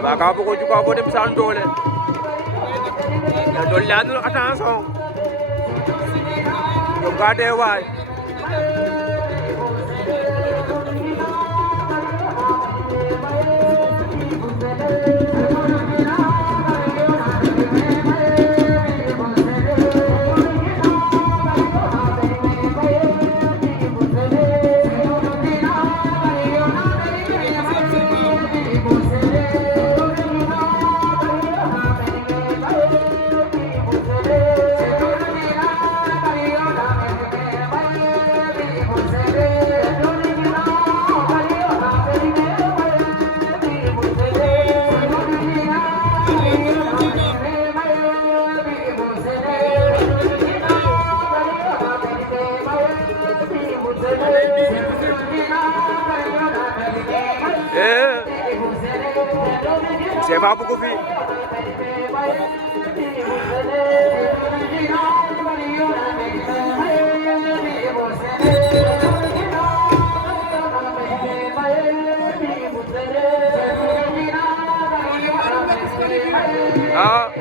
Baka po ko juga po dem san doole. Ya doole anu attention. Yo gade waay. C'est pas beaucoup vu. Ah.